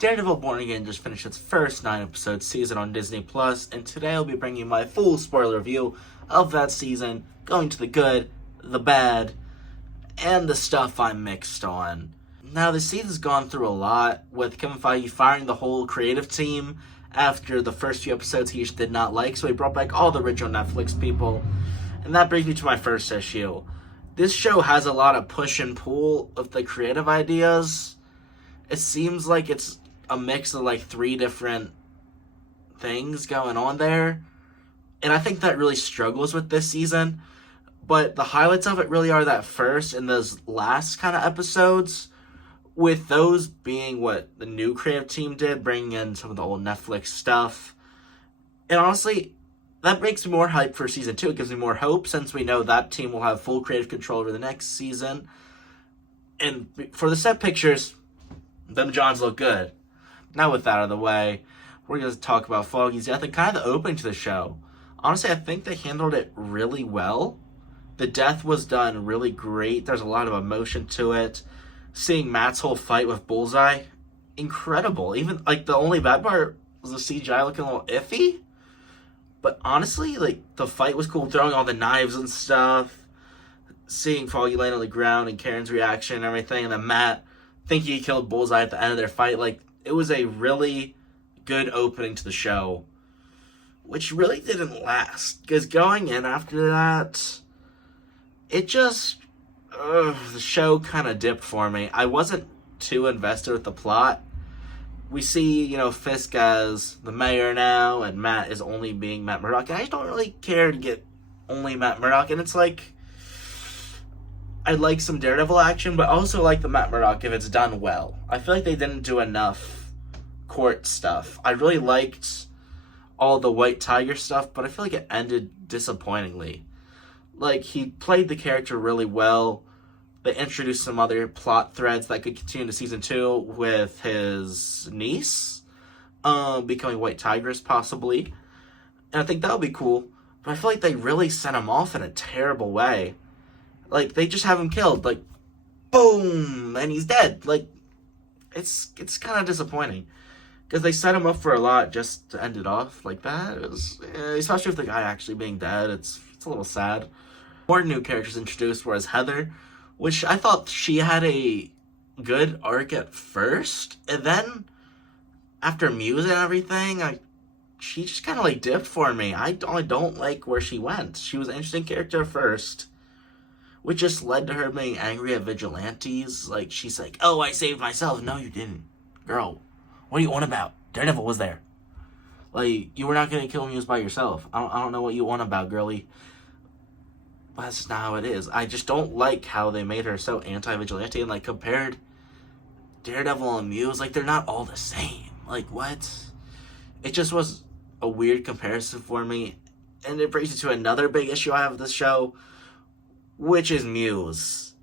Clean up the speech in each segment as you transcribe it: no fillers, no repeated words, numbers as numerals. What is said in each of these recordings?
Daredevil Born Again just finished its first 9-episode season on Disney+, and today I'll be bringing you my full spoiler review of that season, going to the good, the bad, and the stuff I'm mixed on. Now, the season's gone through a lot, with Kevin Foggy firing the whole creative team after the first few episodes he did not like, so he brought back all the original Netflix people. And that brings me to my first issue. This show has a lot of push and pull of the creative ideas. It seems like it's a mix of like 3 different things going on there. And I think that really struggles with this season. But the highlights of it really are that first and those last kind of episodes, with those being what the new creative team did, bringing in some of the old Netflix stuff. And honestly, that makes me more hyped for season 2. It gives me more hope, since we know that team will have full creative control over the next season. And for the set pictures, them Johns look good. Now with that out of the way, we're going to talk about Foggy's death and kind of the opening to the show. Honestly, I think they handled it really well. The death was done really great. There's a lot of emotion to it. Seeing Matt's whole fight with Bullseye, incredible. Even, like, the only bad part was the CGI looking a little iffy. But honestly, like, the fight was cool, throwing all the knives and stuff. Seeing Foggy laying on the ground and Karen's reaction and everything. And then Matt thinking he killed Bullseye at the end of their fight. Like, it was a really good opening to the show, which really didn't last. Because going in after that, it just, the show kind of dipped for me. I wasn't too invested with the plot. We see, Fisk as the mayor now, and Matt is only being Matt Murdock. And I just don't really care to get only Matt Murdock. And it's like, I like some Daredevil action, but also like the Matt Murdock if it's done well. I feel like they didn't do enough court stuff. I really liked all the White Tiger stuff, but I feel like it ended disappointingly. Like, he played the character really well. They introduced some other plot threads that could continue to season 2 with his niece becoming White Tigress, possibly. And I think that would be cool. But I feel like they really sent him off in a terrible way. Like, they just have him killed. Like, boom! And he's dead. Like, it's kind of disappointing. Because they set him up for a lot just to end it off like that. It was, especially with the guy actually being dead. It's a little sad. More new characters introduced were as Heather, which I thought she had a good arc at first. And then, after Muse and everything, she just kind of like dipped for me. I don't like where she went. She was an interesting character at first, which just led to her being angry at vigilantes. Like, she's like, oh, I saved myself. No, you didn't. Girl, what are you on about? Daredevil was there. Like, you were not going to kill Muse by yourself. I don't know what you want about, girly. But that's just not how it is. I just don't like how they made her so anti-vigilante and, like, compared Daredevil and Muse. Like, they're not all the same. Like, what? It just was a weird comparison for me. And it brings me to another big issue I have with this show, which is Muse.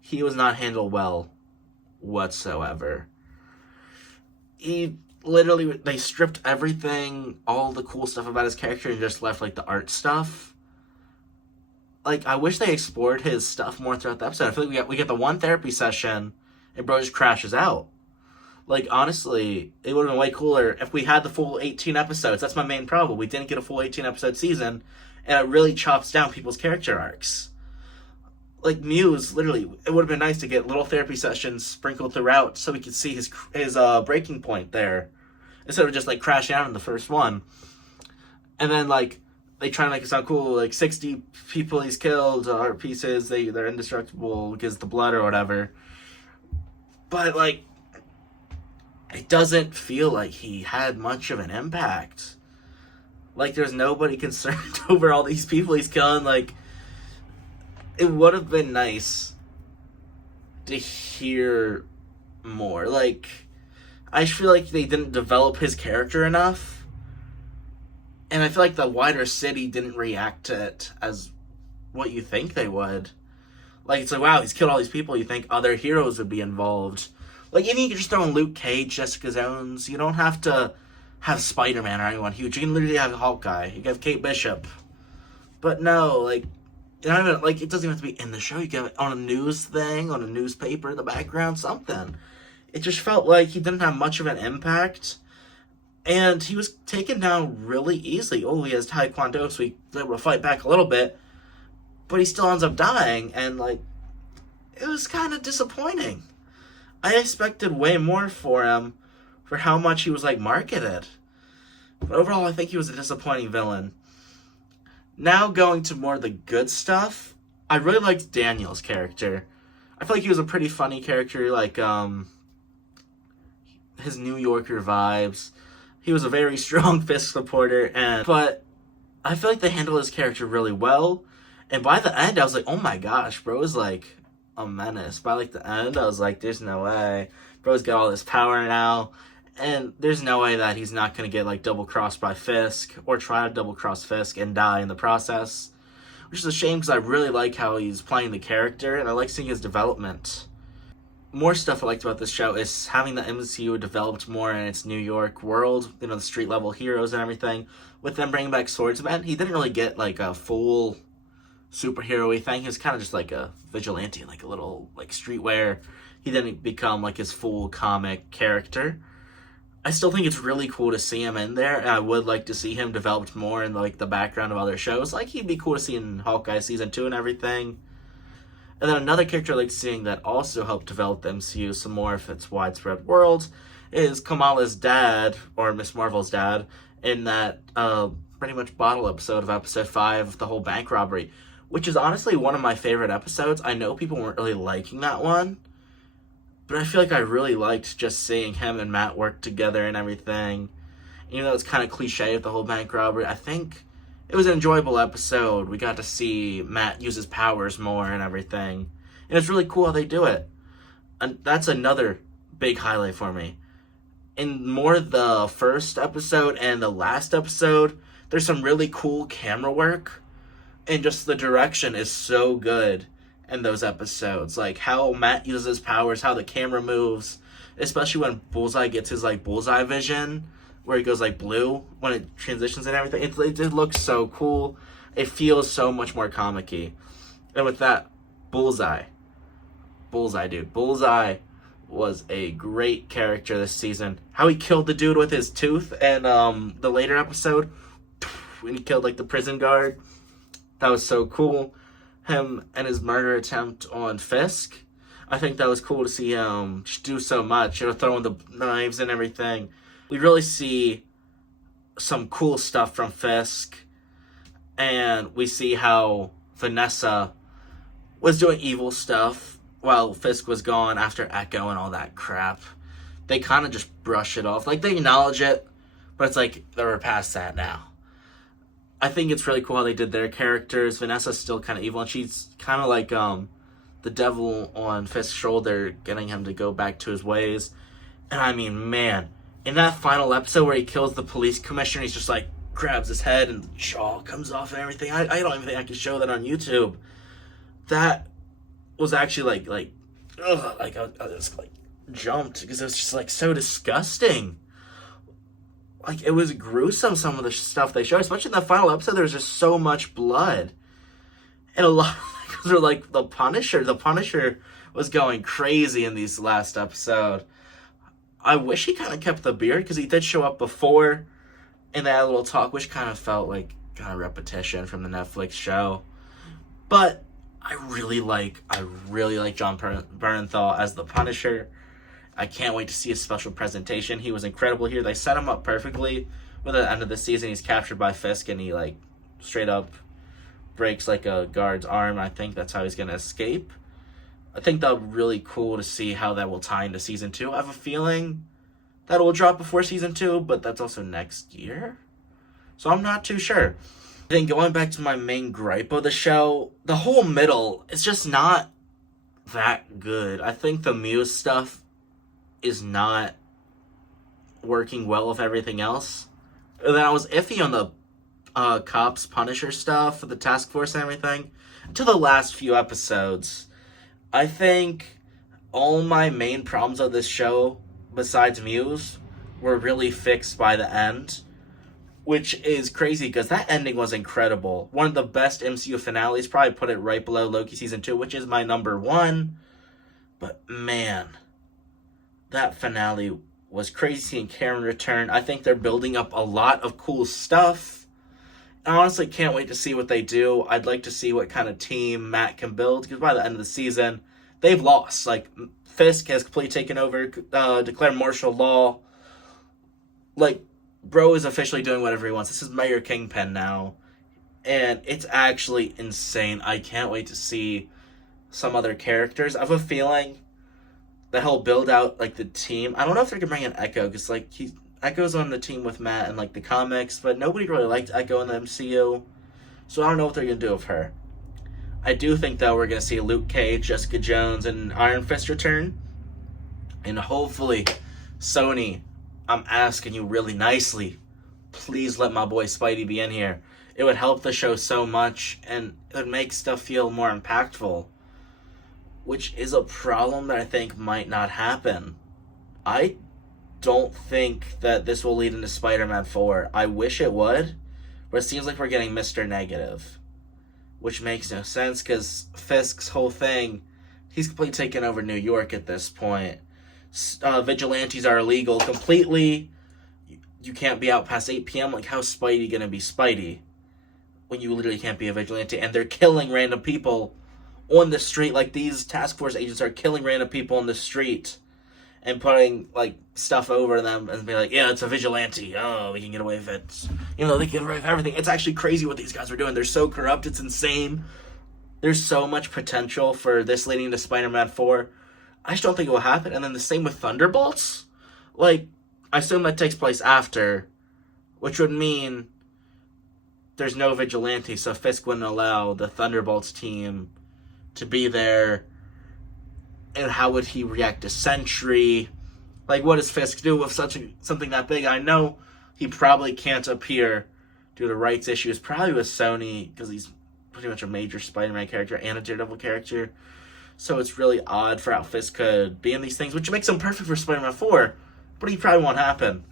He was not handled well whatsoever. They stripped everything, all the cool stuff about his character, and just left, like, the art stuff. Like, I wish they explored his stuff more throughout the episode. I feel like we get the one therapy session, and bro just crashes out. Like, honestly, it would have been way cooler if we had the full 18 episodes. That's my main problem. We didn't get a full 18-episode season, and it really chops down people's character arcs. Like, Muse, literally, it would have been nice to get little therapy sessions sprinkled throughout so we could see his breaking point there, instead of just, like, crashing out in the first one. And then, like, they try to make it sound cool, like, 60 people he's killed are pieces, they're indestructible because the blood or whatever. But, like, it doesn't feel like he had much of an impact. Like, there's nobody concerned over all these people he's killing. Like, it would have been nice to hear more. Like, I feel like they didn't develop his character enough. And I feel like the wider city didn't react to it as what you think they would. Like, it's like, wow, he's killed all these people. You think other heroes would be involved. Like, even you could just throw in Luke Cage, Jessica Jones. You don't have to have Spider-Man or anyone huge. You can literally have Hawkeye. You can have Kate Bishop. But no, like, You know, even, like, it doesn't even have to be in the show. You can have it on a news thing, on a newspaper in the background, something. it just felt like he didn't have much of an impact. And he was taken down really easily. Oh, he has Taekwondo, so he was able to fight back a little bit. But he still ends up dying, and, like, it was kind of disappointing. I expected way more for him for how much he was, like, marketed. But overall, I think he was a disappointing villain. Now going to more of the good stuff, I really liked Daniel's character. I feel like he was a pretty funny character, like, his New Yorker vibes. He was a very strong Fisk supporter, but I feel like they handled his character really well. And by the end, I was like, oh my gosh, bro is like a menace. By like the end, I was like, there's no way. Bro's got all this power now. And there's no way that he's not going to get like double-crossed by Fisk or try to double-cross Fisk and die in the process. Which is a shame because I really like how he's playing the character and I like seeing his development. More stuff I liked about this show is having the MCU developed more in its New York world, you know, the street level heroes and everything. With them bringing back Swordsman, he didn't really get like a full superhero-y thing. He was kind of just like a vigilante, like a little like streetwear. He didn't become like his full comic character. I still think it's really cool to see him in there, and I would like to see him developed more in like the background of other shows. Like he'd be cool to see in Hawkeye season 2 and everything. And then another character I like seeing that also helped develop the MCU some more of its widespread world is Kamala's dad, or Miss Marvel's dad, in that pretty much bottle episode of episode 5, the whole bank robbery, which is honestly one of my favorite episodes. I know people weren't really liking that one, but I feel like I really liked just seeing him and Matt work together and everything. Even though it's kind of cliche with the whole bank robbery, I think it was an enjoyable episode. We got to see Matt use his powers more and everything. And it's really cool how they do it. And that's another big highlight for me. In more the first episode and the last episode, there's some really cool camera work. And just the direction is so good in those episodes. Like how Matt uses his powers, how the camera moves. Especially when Bullseye gets his like Bullseye vision, where it goes like blue when it transitions and everything. It looks so cool. It feels so much more comic-y. And with that, Bullseye, dude. Bullseye was a great character this season. How he killed the dude with his tooth and the later episode, when he killed like the prison guard. That was so cool. Him and his murder attempt on Fisk. I think that was cool to see him just do so much. You know, throwing the knives and everything. We really see some cool stuff from Fisk. And we see how Vanessa was doing evil stuff while Fisk was gone after Echo and all that crap. They kind of just brush it off. Like, they acknowledge it, but it's like, they're past that now. I think it's really cool how they did their characters. Vanessa's still kind of evil, and she's kind of like the devil on Fisk's shoulder, getting him to go back to his ways. And I mean, man, in that final episode where he kills the police commissioner, he's just like, grabs his head and the jaw comes off and everything. I don't even think I can show that on YouTube. That was actually like I just like jumped because it was just like so disgusting. Like, it was gruesome, some of the stuff they showed, especially in the final episode. There was just so much blood, and a lot of were like the Punisher. The Punisher was going crazy in these last episode. I wish he kind of kept the beard because he did show up before in that little talk, which kind of felt like kind of repetition from the Netflix show. But I really like John Bernthal as the Punisher. I can't wait to see his special presentation. He was incredible here. They set him up perfectly. With the end of the season, he's captured by Fisk, and he like straight up breaks like a guard's arm. I think that's how he's gonna escape. I think that'll be really cool to see how that will tie into season 2. I have a feeling that it will drop before season 2, but that's also next year, so I'm not too sure. I think going back to my main gripe of the show, the whole middle is just not that good. I think the Muse stuff is not working well with everything else. And then I was iffy on the cops Punisher stuff, the task force and everything, until the last few episodes. I think all my main problems of this show, besides Muse, were really fixed by the end, which is crazy because that ending was incredible. One of the best MCU finales, probably put it right below Loki Season 2, which is my number 1. But man, that finale was crazy and Karen return. I think they're building up a lot of cool stuff. I honestly can't wait to see what they do. I'd like to see what kind of team Matt can build, because by the end of the season, they've lost. Like, Fisk has completely taken over, declared martial law. Like, bro is officially doing whatever he wants. This is Mayor Kingpin now. And it's actually insane. I can't wait to see some other characters. I have a feeling that he'll build out, like, the team. I don't know if they're going to bring in Echo, because, like, Echo's on the team with Matt in, like, the comics, but nobody really liked Echo in the MCU. So I don't know what they're going to do with her. I do think, though, we're going to see Luke Cage, Jessica Jones, and Iron Fist return. And hopefully, Sony, I'm asking you really nicely, please let my boy Spidey be in here. It would help the show so much, and it would make stuff feel more impactful, which is a problem that I think might not happen. I don't think that this will lead into Spider-Man 4. I wish it would, but it seems like we're getting Mr. Negative, which makes no sense, because Fisk's whole thing, he's completely taken over New York at this point. Vigilantes are illegal completely. You can't be out past 8 p.m. Like, how's Spidey gonna be Spidey when you literally can't be a vigilante? And they're killing random people on the street. Like, these task force agents are killing random people on the street and putting, like, stuff over them and be like, yeah, it's a vigilante. Oh, we can get away with it. Even though they can get away with everything. It's actually crazy what these guys are doing. They're so corrupt. It's insane. There's so much potential for this leading to Spider-Man 4. I just don't think it will happen. And then the same with Thunderbolts. Like, I assume that takes place after, which would mean there's no vigilante, so Fisk wouldn't allow the Thunderbolts team to be there. And how would he react to Sentry? Like, what does Fisk do with something that big? I know he probably can't appear due to rights issues, probably with Sony, because he's pretty much a major Spider-Man character and a Daredevil character. So it's really odd for how Fisk could be in these things, which makes him perfect for Spider-Man 4, but he probably won't happen.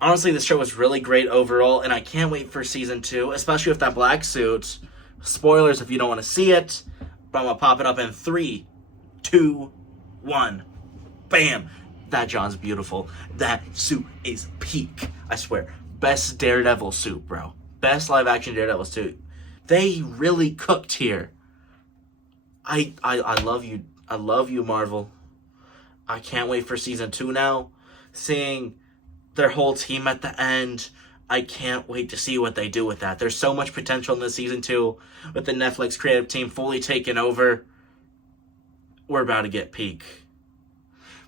Honestly, this show was really great overall, and I can't wait for Season 2, especially with that black suit. Spoilers if you don't want to see it, but I'm going to pop it up in 3, 2, 1. Bam! That John's beautiful. That suit is peak. I swear. Best Daredevil suit, bro. Best live-action Daredevil suit. They really cooked here. I love you. I love you, Marvel. I can't wait for Season 2 now. Seeing their whole team at the end, I can't wait to see what they do with that. There's so much potential in this Season 2 with the Netflix creative team fully taken over. We're about to get peak.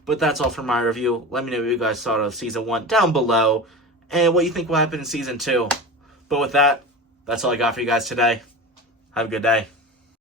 But that's all for my review. Let me know what you guys thought of Season 1 down below, and what you think will happen in Season 2. But with that, that's all I got for you guys today. Have a good day.